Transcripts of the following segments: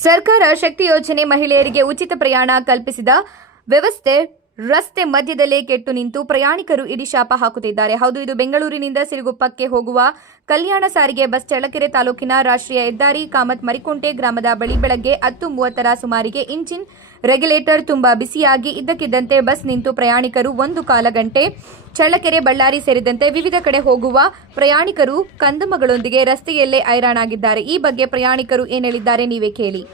ಸರ್ಕಾರ ಶಕ್ತಿ ಯೋಜನೆ ಮಹಿಳೆಯರಿಗೆ ಉಚಿತ ಪ್ರಯಾಣ ಕಲ್ಪಿಸಿದ ವ್ಯವಸ್ಥೆ ರಸ್ತೆ ಮಧ್ಯದಲ್ಲೇ ಕೆಟ್ಟು ನಿಂತು ಪ್ರಯಾಣಿಕರು ಇಡೀ ಶಾಪ ಹಾಕುತ್ತಿದ್ದಾರೆ. ಹೌದು, ಇದು ಬೆಂಗಳೂರಿನಿಂದ ಸಿರುಗುಪ್ಪಕ್ಕೆ ಹೋಗುವ ಕಲ್ಯಾಣ ಸಾರಿಗೆ ಬಸ್ ಚಳ್ಳಕೆರೆ ತಾಲೂಕಿನ ರಾಷ್ಟ್ರೀಯ ಹೆದ್ದಾರಿ ಕಾಮತ್ ಮರಿಕುಂಟೆ ಗ್ರಾಮದ ಬಳಿ ಬೆಳಗ್ಗೆ ಹತ್ತು ಮೂವತ್ತರ ಸುಮಾರಿಗೆ ಇಂಜಿನ್ ರೆಗ್ಯುಲೇಟರ್ ತುಂಬಾ ಬಿಸಿಯಾಗಿ ಇದ್ದಕ್ಕಿದ್ದಂತೆ ಬಸ್ ನಿಂತು ಪ್ರಯಾಣಿಕರು ಒಂದು ಕಾಲ ಗಂಟೆ ಚಳ್ಳಕೆರೆ ಬಳ್ಳಾರಿ ಸೇರಿದಂತೆ ವಿವಿಧ ಕಡೆ ಹೋಗುವ ಪ್ರಯಾಣಿಕರು ಕಂದಮಗಳೊಂದಿಗೆ ರಸ್ತೆಯಲ್ಲೇ ಹೈರಾಣಾಗಿದ್ದಾರೆ. ಈ ಬಗ್ಗೆ ಪ್ರಯಾಣಿಕರು ಏನ್ ಹೇಳಿದ್ದಾರೆ, ನೀವೇ ಕೇಳಿ.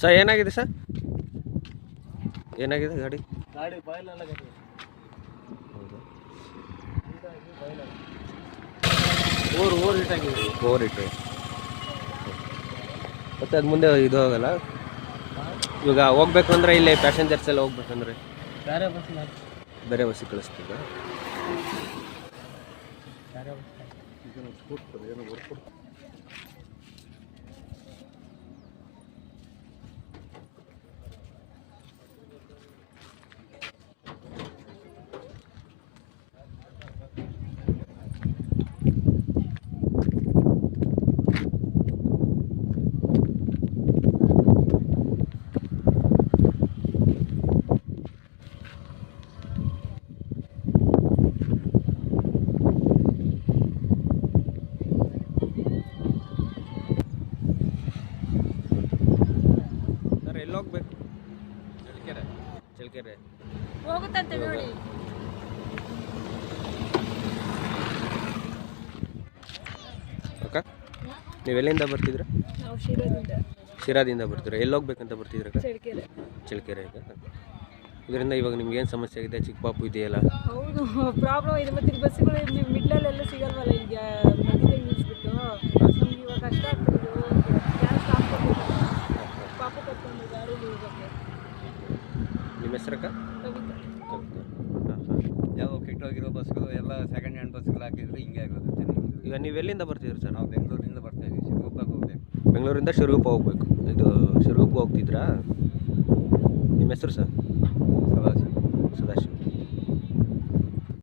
ಸರ್ ಏನಾಗಿದೆ ಸರ್ ಏನಾಗಿದೆ ಗಾಡಿ? ಗಾಡಿ ಬಾಯ್ಲೆಲ್ಲ ಓರ್ ಓರ್ ಇಟ್ಟಾಗಿದೆ ಓವರ್ ಇಟ್ಟು ಮತ್ತೆ ಅದು ಮುಂದೆ ಇದು ಹೋಗಲ್ಲ ಇವಾಗ ಹೋಗ್ಬೇಕು ಅಂದ್ರೆ ಇಲ್ಲಿ ಪ್ಯಾಸೆಂಜರ್ಸ್ ಎಲ್ಲ ಹೋಗ್ಬೇಕಂದ್ರೆ ಬೇರೆ ಬಸ್ ಕಳಿಸ್ತೀವಿ ಬೇರೆ ಬಸ್ಸಿಗೆ ಕಳಿಸ್ತೀಗ ಬೇರೆ ಬಸ್ ಚಳ್ಳಕೆರೆ ಹೋಗುತ್ತಂತೆ ನೋಡಿ. ಅಕ್ಕ ನೀವು ಎಲ್ಲಿಂದ ಬರ್ತಿದ್ರ? ಶಿರದಿಂದ. ಬರ್ತೀರಾ? ಎಲ್ಲಿ ಹೋಗ್ಬೇಕಂತ ಬರ್ತಿದ್ರ ಚಳ್ಳಕೆರೆ. ಇದರಿಂದ ಇವಾಗ ನಿಮ್ಗೆ ಏನು ಸಮಸ್ಯೆ ಆಗಿದೆ? ಚಿಕ್ಕ ಪಾಪು ಇದೆಯಲ್ಲ? ಹೌದು ಪ್ರಾಬ್ಲಮ್ ಇದೆ. ಮತ್ತೆ ಈ ಬಸ್ಸುಗಳು ಇಲ್ಲಿ ಮಿಡ್ಲಲ್ಲೆಲ್ಲ ಸಿಗಲ್ವಲ್ಲ ಈಗ? ಮಧ್ಯದಲ್ಲಿ ನಿಲ್ಲಿಸ್ಬಿಟ್ಟು ನಮ್ಗೆ ಇವಾಗ ಕಷ್ಟ ಪಾಪ ಕರ್ಕೊಂಡು ಗಾಡಿ ನಿಮ್ಮ ಹೆಸರಕ್ಕ? ಯಾವ ಕೆಟ್ಟೋಗಿರೋ ಬಸ್ಗಳು ಎಲ್ಲ ಸೆಕೆಂಡ್ ಹ್ಯಾಂಡ್ ಬಸ್ಗಳು ಹಾಕಿದ್ರೆ ಹಿಂಗೆ ಆಗೋದು ಚೆನ್ನಾಗಿ ಈಗ ನೀವು ಎಲ್ಲಿಂದ ಬರ್ತಿದ್ರಿ ಸರ್? ನಾವು ಬೆಂಗಳೂರಿಂದ ಬರ್ತಾ ಇದ್ದೀವಿ ಶಿವಮೊಗ್ಗಕ್ಕೆ ಹೋಗ್ಬೇಕು. ಬೆಂಗಳೂರಿಂದ ಶಿರಗುಪ್ಪ ಹೋಗ್ಬೇಕು. ಇದು ಶಿರಗುಪ್ಪ ಹೋಗ್ತಿದ್ರಾ? ನಿಮ್ಮ ಹೆಸರು ಸರ್?